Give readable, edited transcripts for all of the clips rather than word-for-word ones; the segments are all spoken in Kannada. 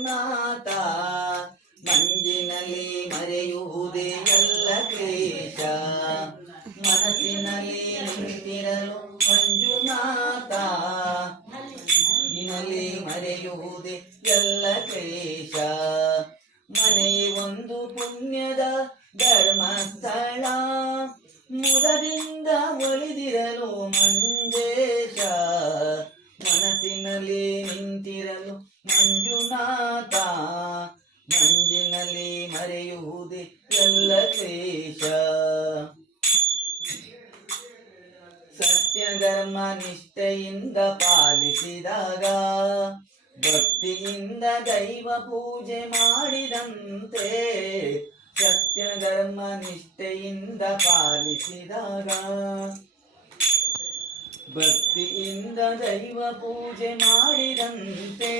ಮಂಜುನಾಥ ಮಂಜಿನಲ್ಲಿ ಮರೆಯುವುದೇ ಎಲ್ಲ ಕ್ಲೇಶ ಮನಸ್ಸಿನಲ್ಲಿ ನಿಂತಿರಲು ಮಂಜುನಾಥ ಮನಸ್ಸಿನಲ್ಲಿ ಮರೆಯುವುದೇ ಎಲ್ಲ ಕ್ಲೇಶ ಮನೆ ಒಂದು ಪುಣ್ಯದ ಧರ್ಮಸ್ಥಳ ಮುದದಿಂದ ಒಲಿದಿರಲು ಮಂಜೇಶ ಮನಸ್ಸಿನಲ್ಲಿ ನಿಂತಿರಲು ಮಂಜುನಾಥ ಮಂಜಿನಲ್ಲಿ ಮರೆಯುವುದೇ ಎಲ್ಲ ಕ್ಲೇಶ ಸತ್ಯ ಧರ್ಮ ನಿಷ್ಠೆಯಿಂದ ಪಾಲಿಸಿದಾಗ ಭಕ್ತಿಯಿಂದ ದೈವ ಪೂಜೆ ಮಾಡಿದಂತೆ ಸತ್ಯ ಧರ್ಮ ನಿಷ್ಠೆಯಿಂದ ಪಾಲಿಸಿದಾಗ ಭಕ್ತಿಯಿಂದ ದೈವ ಪೂಜೆ ಮಾಡಿದಂತೆ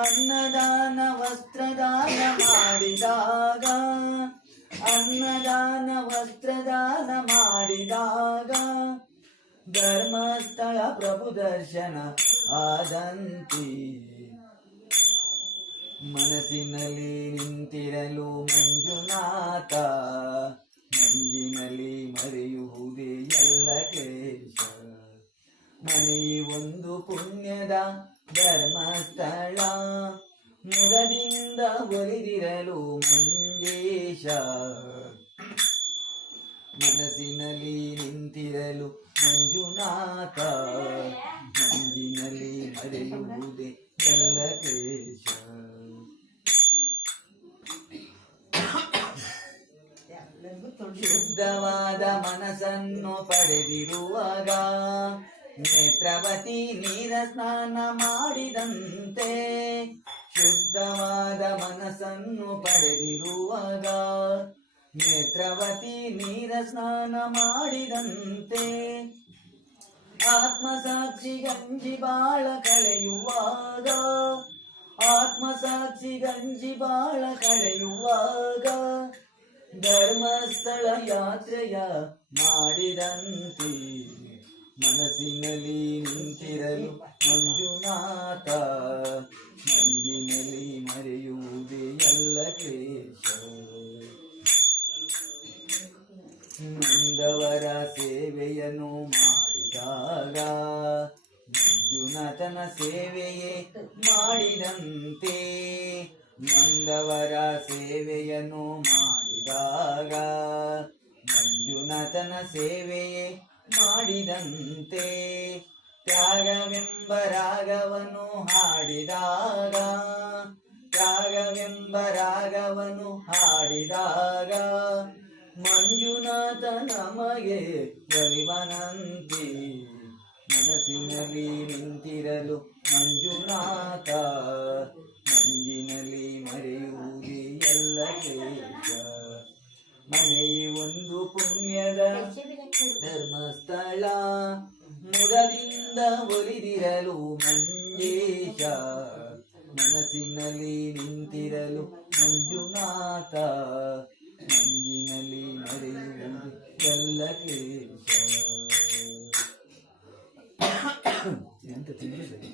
ಅನ್ನದಾನ ವಸ್ತ್ರದಾನ ಮಾಡಿದಾಗ ಅನ್ನದಾನ ವಸ್ತ್ರದಾನ ಮಾಡಿದಾಗ ಧರ್ಮಸ್ಥಳ ಪ್ರಭು ದರ್ಶನ ಆದಂತಿ ಮನಸ್ಸಿನಲ್ಲಿ ನಿಂತಿರಲು ಮಂಜುನಾಥ ಮಂಜಿನಲ್ಲಿ ಮರೆಯುವುದೇ ಎಲ್ಲ ಕ್ಲೇಶ ಮನೆ ಒಂದು ಪುಣ್ಯದ ಧರ್ಮಸ್ಥಳ ಮುದದಿಂದ ಒಲಿದಿರಲು ಮಂಜೇಶ ಮನಸ್ಸಿನಲ್ಲಿ ನಿಂತಿರಲು ಮಂಜುನಾಥ ಮಂಜಿನಲ್ಲಿ ಮರೆಯುವುದೇ ಎಲ್ಲ ಕ್ಲೇಶ ಶುದ್ಧವಾದ ಮನಸ್ಸನ್ನು ಪಡೆದಿರುವಾಗ ನೇತ್ರಾವತಿ ನೀರ ಸ್ನಾನ ಮಾಡಿದಂತೆ ಶುದ್ಧವಾದ ಮನಸ್ಸನ್ನು ಪಡೆದಿರುವಾಗ ನೇತ್ರಾವತಿ ನೀರ ಸ್ನಾನ ಮಾಡಿದಂತೆ ಆತ್ಮಸಾಕ್ಷಿ ಗಂಜಿ ಬಾಳ ಕಳೆಯುವಾಗ ಆತ್ಮಸಾಕ್ಷಿ ಗಂಜಿ ಬಾಳ ಕಳೆಯುವಾಗ ಧರ್ಮಸ್ಥಳ ಯಾತ್ರೆಯ ಮಾಡಿದಂತೆ ಮನಸ್ಸಿನಲ್ಲಿ ನಿಂತಿರಲು ಮಂಜುನಾಥ ಮಂಜಿನಲ್ಲಿ ಮರೆಯುವುದೇ ಎಲ್ಲ ಕ್ಲೇಶ ನಂದವರ ಸೇವೆಯನ್ನು ಮಾಡಿದಾಗ ಮಂಜುನಾಥನ ಸೇವೆಯೇ ಮಾಡಿದಂತೆ ನಂದವರ ಸೇವೆಯನ್ನು ಮಾಡಿದಾಗ ಮಂಜುನಾಥನ ಸೇವೆಯೇ ಮಾಡಿದಂತೆ ತ್ಯಾಗವೆಂಬ ರಾಗವನ್ನು ಹಾಡಿದಾಗ ತ್ಯಾಗವೆಂಬ ರಾಗವನ್ನು ಹಾಡಿದಾಗ ಮಂಜುನಾಥ ನಮಗೆ ಒಲಿವನಂತೆ ಮನಸ್ಸಿನಲ್ಲಿ ನಿಂತಿರಲು ಮಂಜುನಾಥ ಮಂಜಿನಲ್ಲಿ ಮರೆಯುವುದೇ ಎಲ್ಲ ಕ್ಲೇಶ ಮನೆ ಒಂದು ಪುಣ್ಯದ ಧರ್ಮಸ್ಥಳ ಮುದದಿಂದ ಒಲಿದಿರಲು ಮಂಜೇಶ ಮನಸ್ಸಿನಲ್ಲಿ ನಿಂತಿರಲು ಮಂಜುನಾಥ ಮಂಜಿನಲ್ಲಿ ಮರೆಯುವುದು ಎಲ್ಲ ಕ್ಲೇಶ.